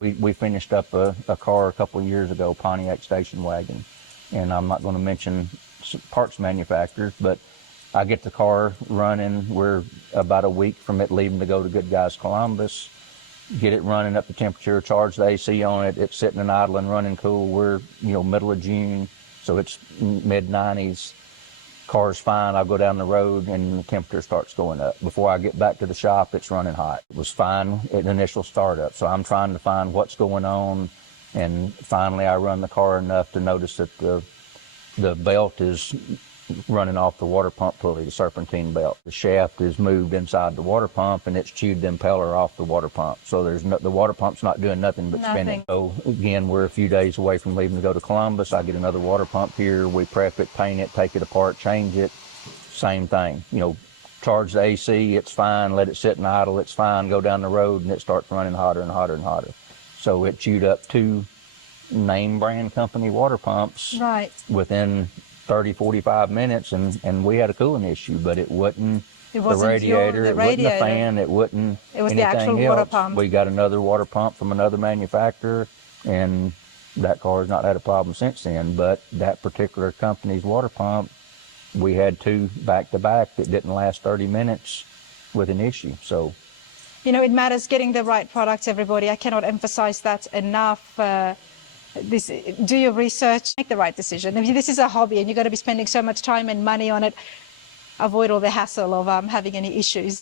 We finished up a car a couple of years ago, Pontiac Station Wagon, and I'm not going to mention parts manufacturers, but I get the car running. We're about a week from it leaving to go to Good Guys Columbus, get it running up to temperature, charge the AC on it. It's sitting and idling, running cool. We're, middle of June, so it's mid-90s. Car's fine. I'll go down the road and the temperature starts going up. Before I get back to the shop, it's running hot. It was fine at initial startup, so I'm trying to find what's going on, and finally I run the car enough to notice that the belt is running off the water pump pulley, the serpentine belt. The shaft is moved inside the water pump, and it's chewed the impeller off the water pump. So the water pump's not doing nothing but spinning. So again, we're a few days away from leaving to go to Columbus. I get another water pump here. We prep it, paint it, take it apart, change it. Same thing. Charge the AC, it's fine. Let it sit and idle, it's fine. Go down the road, and it starts running hotter and hotter and hotter. So it chewed up 2 name brand company water pumps within 30, 45 minutes, and we had a cooling issue, but it wasn't the radiator, it wasn't the fan, it wasn't anything the actual else. Water pump. We got another water pump from another manufacturer, and that car has not had a problem since then. But that particular company's water pump, we had 2 back-to-back that didn't last 30 minutes with an issue. So, it matters getting the right products, everybody. I cannot emphasize that enough. Do your research, make the right decision. I mean, this is a hobby, and you're going to be spending so much time and money on it. Avoid all the hassle of having any issues.